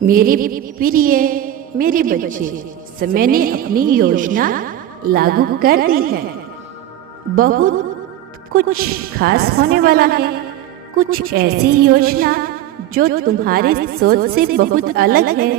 मेरे प्रिय मेरे बच्चे, समय ने अपनी योजना लागू कर दी है। बहुत कुछ खास होने वाला है। कुछ ऐसी योजना जो तुम्हारी सोच से बहुत अलग है,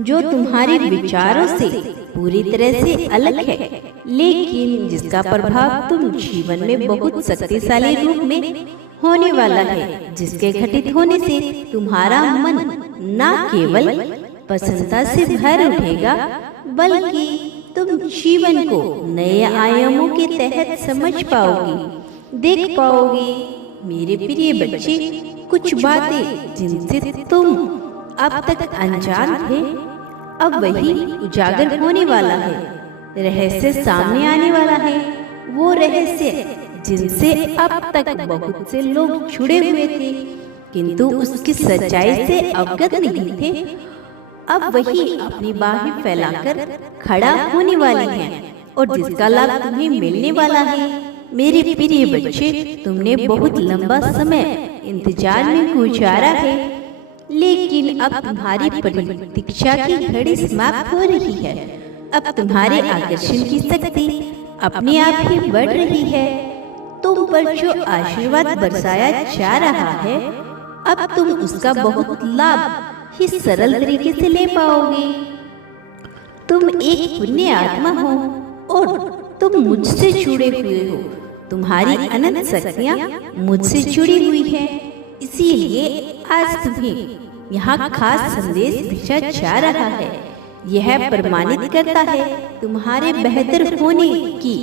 जो तुम्हारे विचारों से पूरी तरह से अलग है, लेकिन जिसका प्रभाव तुम जीवन में बहुत शक्तिशाली रूप में होने वाला है, जिसके घटित होने से तुम्हारा मन न केवल प्रसन्नता से भर उठेगा, बल्कि तुम जीवन को नए आयामों के तहत समझ पाओगे, देख पाओगे। मेरे प्रिय बच्चे, कुछ बातें जिनसे तुम अब तक अनजान थे, अब वही उजागर होने वाला है। रहस्य सामने आने वाला है, वो रहस्य जिनसे अब तक बहुत से लोग जुड़े हुए थे, किंतु उसकी सच्चाई से अवगत नहीं थे। अब वही अपनी बाहें फैलाकर खड़ा होने वाली है और जिसका लाभ तुम्हें मिलने वाला है। मेरे प्रिय बच्चे, तुमने बहुत लंबा समय इंतजार में गुजारा है, लेकिन अब तुम्हारी प्रतीक्षा की घड़ी समाप्त हो रही है। अब तुम्हारे आकर्षण की शक्ति अपने आप ही बढ़ रही है। तुम पर जो आशीर्वाद बरसाया जा रहा है, अब तुम उसका बहुत लाभ ही सरल तरीके से ले पाओगे। तुम एक पुण्य आत्मा हो और तुम मुझसे जुड़े हुए हो। तुम्हारी अनंत शक्तियाँ मुझसे जुड़ी हुई है, इसीलिए आज तुम्हें यहाँ खास संदेश भेजा जा रहा है। यह प्रमाणित करता है तुम्हारे बेहतर होने की,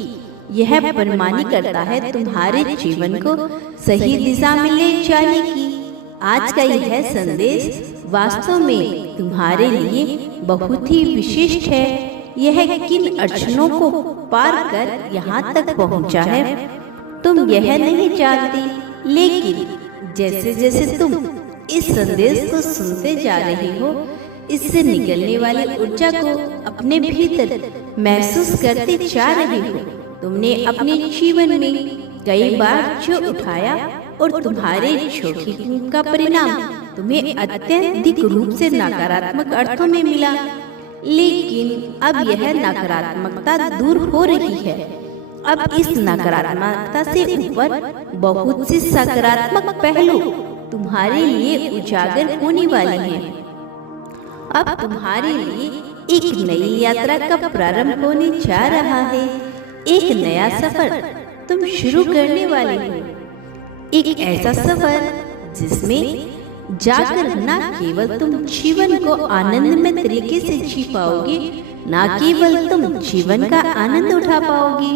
यह प्रमाणित करता है तुम्हारे जीवन को सही दिशा में ले जाने की। आज का यह संदेश वास्तव में तुम्हारे लिए बहुत ही विशिष्ट है। यह किन अड़चनों को पार कर यहाँ तक पहुँचा है, तुम यह नहीं जानती, लेकिन जैसे जैसे तुम इस संदेश को सुनते जा रहे हो, इससे निकलने वाली ऊर्जा को अपने भीतर महसूस करते जा रहे हो। तुमने अपने जीवन में कई बार जो उठाया और तुम्हारे जोखिम का परिणाम तुम्हें अत्यधिक रूप से नकारात्मक अर्थों में मिला, लेकिन अब यह नकारात्मकता दूर हो रही है। अब इस नकारात्मकता से ऊपर बहुत सी सकारात्मक पहलू तुम्हारे लिए उजागर होने वाली हैं। अब तुम्हारे लिए एक नई यात्रा का प्रारंभ होने जा रहा है। एक नया सफर तुम शुरू करने वाले हो, एक ऐसा सफर जिसमें जाकर न केवल तुम जीवन को आनंदमय तरीके से जी पाओगे, न केवल तुम जीवन का आनंद उठा पाओगे,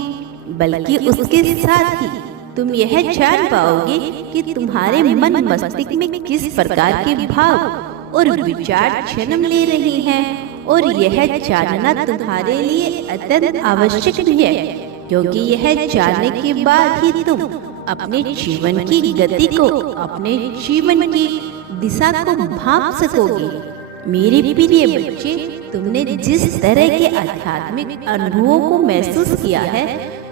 बल्कि उसके साथ ही तुम यह जान पाओगे कि तुम्हारे मन मस्तिष्क में किस प्रकार के भाव और विचार जन्म ले रहे हैं। और यह जानना तुम्हारे लिए अत्यंत आवश्यक भी है, क्योंकि यह जानने के बाद ही तुम अपने जीवन की गति को, अपने जीवन की दिशा को भांप सकोगे। मेरे प्रिय बच्चे, तुमने जिस तरह के आध्यात्मिक अनुभवों को महसूस किया है,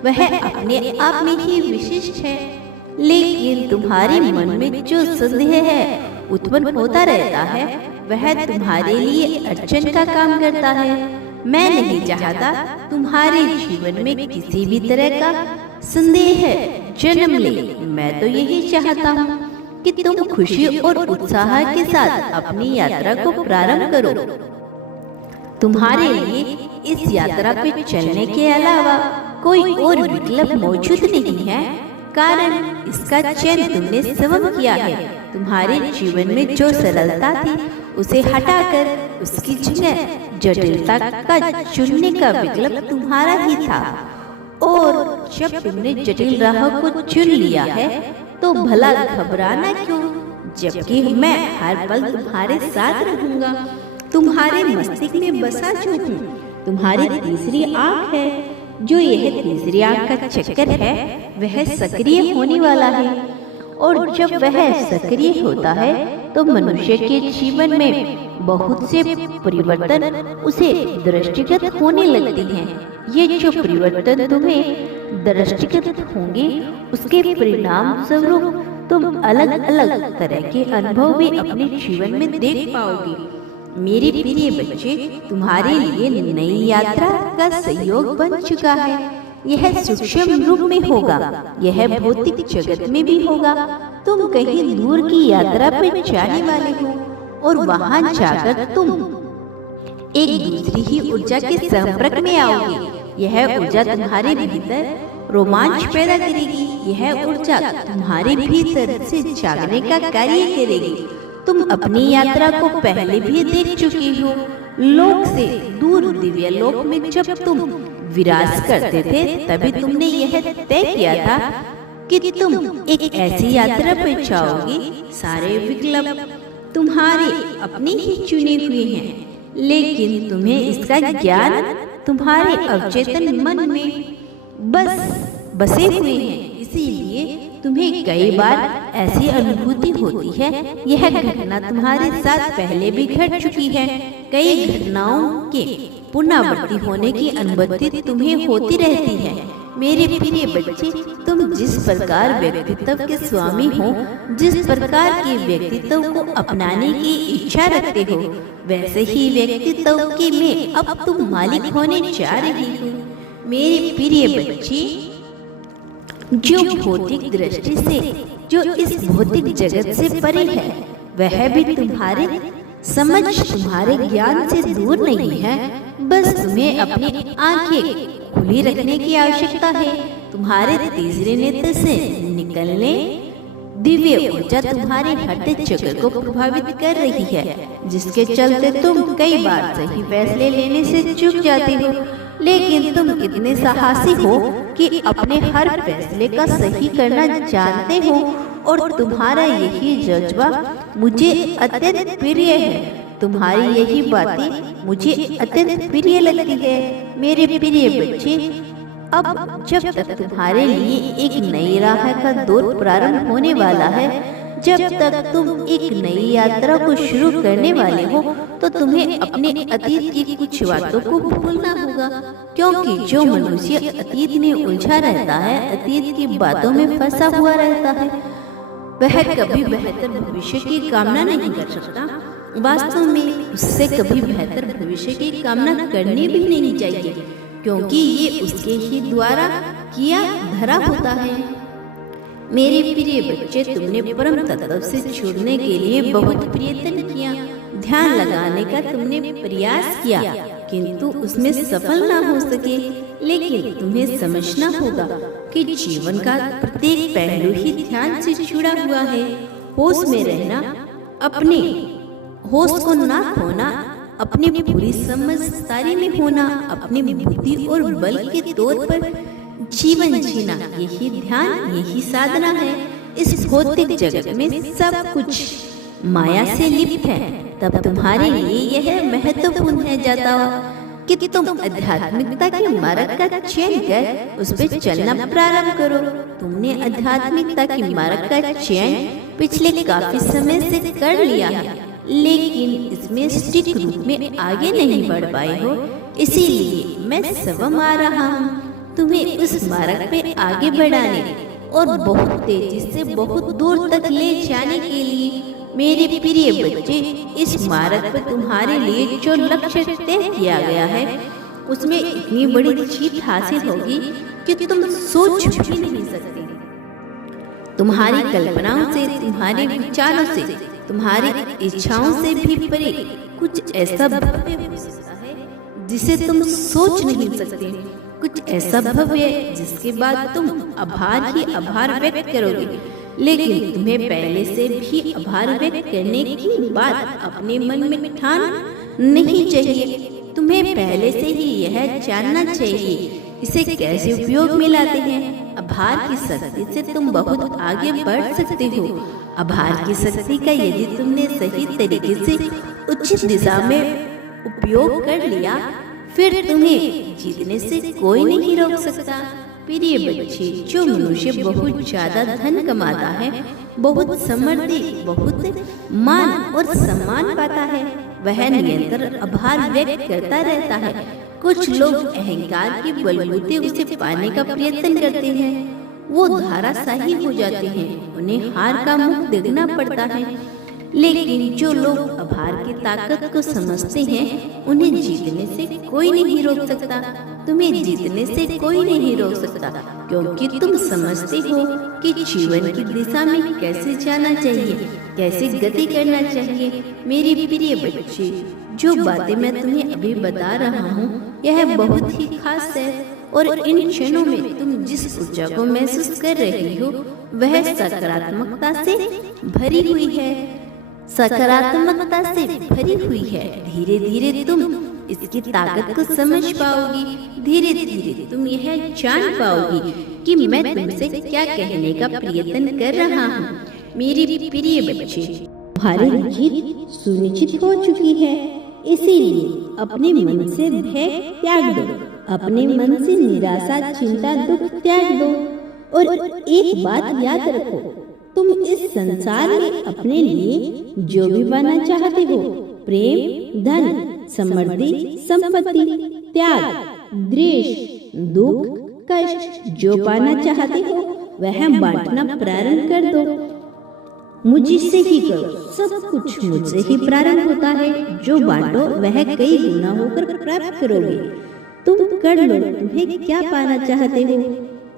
वह अपने आप में ही विशिष्ट है, लेकिन तुम्हारे मन में जो संदेह है उत्पन्न होता रहता है, वह तुम्हारे लिए अड़चन का काम करता है। मैं नहीं चाहता तुम्हारे जीवन में किसी भी तरह का संदेह जन्म ले। मैं तो यही चाहता हूँ कि तुम खुशी और उत्साह के साथ अपनी यात्रा को प्रारंभ करो। तुम्हारे लिए इस यात्रा पे चलने के अलावा कोई और विकल्प मौजूद नहीं है, कारण इसका चयन तुमने स्वयं किया है। तुम्हारे जीवन में जो सरलता थी, उसे हटाकर उसकी जगह जटिलता का चुनने का विकल्प तुम्हारा ही था। और जब तुमने जटिल राह को चुन लिया है, तो भला घबराना क्यों, जबकि मैं हर पल तुम्हारे साथ रहूंगा। तुम्हारे मस्तिष्क में बसा जो हूँ, तुम्हारी तीसरी आँख है, जो यह तीसरी आँख का चक्कर है, वह सक्रिय होने वाला है। और जब वह सक्रिय होता है, तो मनुष्य के जीवन में बहुत से परिवर्तन उसे दृष्टिगत होने लगते हैं। ये जो परिवर्तन तुम्हें दृष्टिगत होंगे, उसके परिणाम स्वरूप तुम अलग अलग तरह के अनुभव भी अपने जीवन में देख पाओगे। मेरे प्रिय बच्चे, तुम्हारे लिए नई यात्रा का सहयोग बन चुका है। यह सूक्ष्म रूप में होगा, यह भौतिक जगत में भी होगा। तुम कहीं दूर की यात्रा पर जाने वाले हो और वहां जाकर तुम एक दूसरी ही ऊर्जा के संपर्क में आओगे। यह ऊर्जा तुम्हारे भीतर रोमांच पैदा करेगी। यह ऊर्जा तुम्हारे भीतर से जागने का कार्य करेगी। तुम अपनी यात्रा को पहले भी देख चुकी हो। लोक से दूर दिव्य लोक में जब तुम विराज करते थे, तभी तुमने यह तय किया था कि तुम एक ऐसी यात्रा पर जाओगी। सारे विकल्प तुम्हारे अपने ही चुने हुए हैं, लेकिन तुम्हें इसका ज्ञान तुम्हारे अवचेतन मन में बसे हुए हैं। इसीलिए तुम्हें कई बार ऐसी अनुभूति होती है। यह घटना तुम्हारे साथ पहले भी घट चुकी है। कई घटनाओं के पुनरावृत्ति होने की अनुभूति तुम्हें होती रहती है। मेरे प्रिय बच्चे, तुम जिस प्रकार व्यक्तित्व के स्वामी हो, जिस प्रकार के व्यक्तित्व को अपनाने की इच्छा रखते हो, वैसे ही व्यक्तित्व के में अब तुम मालिक होने जा रही हो। मेरे प्रिय बच्चे, जो भौतिक दृष्टि से, जो इस भौतिक जगत से परे है, वह भी तुम्हारे समझ, तुम्हारे ज्ञान से दूर नहीं है। बस तुम्हें अपनी आंखें खुली रखने की आवश्यकता है। तुम्हारे तीसरे नेत्र से निकलने दिव्य ऊर्जा तुम्हारे हृदय चक्र को प्रभावित कर रही है, जिसके चलते तुम कई बार सही फैसले लेने से चूक जाती हो। लेकिन तुम इतने साहसी हो कि अपने हर फैसले का सही करना जानते हो, और तुम्हारा यही जज्बा मुझे अत्यंत प्रिय है। तुम्हारी यही बातें मुझे अत्यंत प्रिय लगती है। मेरे प्रिय बच्चे, अब जब तक तुम्हारे लिए एक नई राह का दौर प्रारंभ होने वाला है, जब तक तुम एक नई यात्रा को शुरू करने वाले हो, तो तुम्हें अपने अतीत की कुछ बातों को भूलना होगा। क्योंकि जो मनुष्य अतीत में उलझा रहता है, अतीत की बातों में फंसा हुआ रहता है, वह कभी बेहतर भविष्य की कामना नहीं कर सकता। वास्तव में उससे कभी बेहतर भविष्य की कामना करनी भी नहीं चाहिए, क्योंकि ये उसके ही द्वारा किया धरा होता है। मेरे प्रिय बच्चे, तुमने परम तत्व से जुड़ने के लिए बहुत प्रयत्न किया, ध्यान लगाने का तुमने प्रयास किया, किंतु उसमें सफल ना हो सके। लेकिन तुम्हें समझना होगा कि जीवन का प्रत्येक पहलू ही ध्यान से जुड़ा हुआ है। होश में रहना, अपने होश को ना खोना, अपनी पूरी समझदारी में होना, अपनी बुद्धि और बल के तौर पर जीवन जीना, यही ध्यान, यही साधना है। इस भौतिक जगत में सब कुछ माया से लिप्त है। तब तुम्हारे लिए यह महत्वपूर्ण है जाता कि तुम आध्यात्मिकता के मार्ग का चयन कर उस पर चलना प्रारंभ करो। तुमने आध्यात्मिकता के मार्ग का चयन पिछले काफी समय से कर लिया है, लेकिन इसमें सटीक रूप में आगे नहीं बढ़ पाए हो। इसीलिए मैं स्वयं आ रहा हूँ तुम्हें उस मार्ग पे आगे बढ़ाने और बहुत तेजी से बहुत दूर तक ले जाने के लिए। मेरे प्रिय बच्चे, इस मार्ग पर तुम्हारे लिए जो लक्ष्य तय किया गया है, उसमें इतनी बड़ी जीत हासिल होगी कि तुम सोच भी नहीं सकते। तुम्हारी कल्पनाओं से, तुम्हारे विचारों से, तुम्हारी इच्छाओं से भी परे कुछ ऐसा भव्य हो सकता है जिसे तुम सोच नहीं सकते। कुछ ऐसा भव्य जिसके बाद तुम आभार ही आभार व्यक्त करोगे। लेकिन तुम्हें पहले से भी आभार व्यक्त करने की बात अपने मन में ठान नहीं चाहिए। तुम्हें पहले से ही यह जानना चाहिए इसे कैसे उपयोग में लाते हैं। आभार की शक्ति से तुम बहुत आगे बढ़ सकते हो। आभार की शक्ति का यदि तुमने सही तरीके से उचित दिशा में उपयोग कर लिया, फिर तुम्हें जीतने से कोई नहीं रोक सकता। प्रिय बच्चे, जो मनुष्य बहुत ज्यादा धन कमाता है, बहुत समृद्धि, बहुत मान और सम्मान पाता है, वह निरंतर आभार व्यक्त करता रहता है। कुछ लोग अहंकार के बलबूते उसे पाने का प्रयत्न करते हैं, वो धाराशाही हो जाते हैं, उन्हें हार का मुख देखना पड़ता है। लेकिन जो लोग आभार की ताकत को समझते हैं उन्हें जीतने से कोई नहीं रोक सकता। तुम्हें जीतने से कोई नहीं रोक सकता, क्योंकि तुम समझते हो कि जीवन की दिशा में कैसे जाना चाहिए, कैसे गति करना चाहिए। मेरे प्रिय बच्चे, जो बातें मैं तुम्हें अभी बता रहा हूँ यह बहुत ही खास है, और इन क्षणों में तुम जिस ऊर्जा को महसूस कर रही हो वह सकारात्मकता से भरी हुई है, सकारात्मकता से भरी हुई है। धीरे धीरे तुम इसकी ताकत को समझ पाओगी, धीरे धीरे तुम यह जान पाओगी कि मैं तुमसे क्या कहने का प्रयत्न कर रहा हूँ। मेरे प्रिय बच्चे, तुम्हारी जीत सुनिश्चित हो चुकी है, इसीलिए अपने मन से भय त्याग दो, अपने मन से निराशा, चिंता, दुख त्याग दो। और एक बात याद रखो, तुम इस संसार में अपने लिए जो भी पाना चाहते हो, प्रेम, धन, समृद्धि, संपत्ति, त्याग, द्वेष, दुख, कष्ट, जो पाना चाहते हो वह बांटना प्रारंभ कर दो। मुझसे ही करो, सब कुछ मुझसे ही प्रारंभ होता है। जो बांटो वह कई गुना होकर प्राप्त करोगे। तुम कर लो तुम्हें क्या पाना चाहते हो।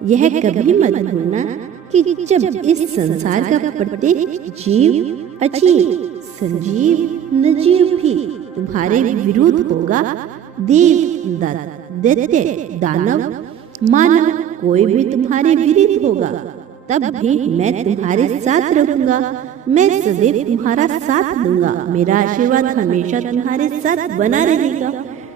यह कभी मत भूलना कि जब इस संसार का प्रत्येक जीव, अजीव, संजीव, नजीव भी तुम्हारे विरुद्ध होगा, देव, दैत्य, दानव, मानव, कोई भी तुम्हारे विरुद्ध होगा, तब भी मैं तुम्हारे साथ रहूंगा। मैं सदैव तुम्हारा साथ दूंगा। मेरा आशीर्वाद हमेशा तुम्हारे साथ बना रहेगा।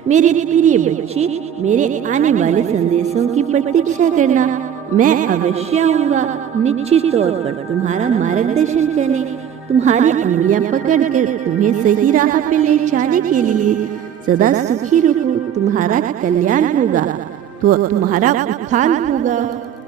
मेरे प्रिय बच्चे, मेरे आने वाले संदेशों की प्रतीक्षा करना। मैं अवश्य आऊंगा, निश्चित तौर पर तुम्हारा मार्गदर्शन करने, तुम्हारी उंगलियां पकड़कर तुम्हें सही राह पे ले जाने के लिए। सदा सुखी रहो, तुम्हारा कल्याण होगा, तो तुम्हारा उत्थान होगा।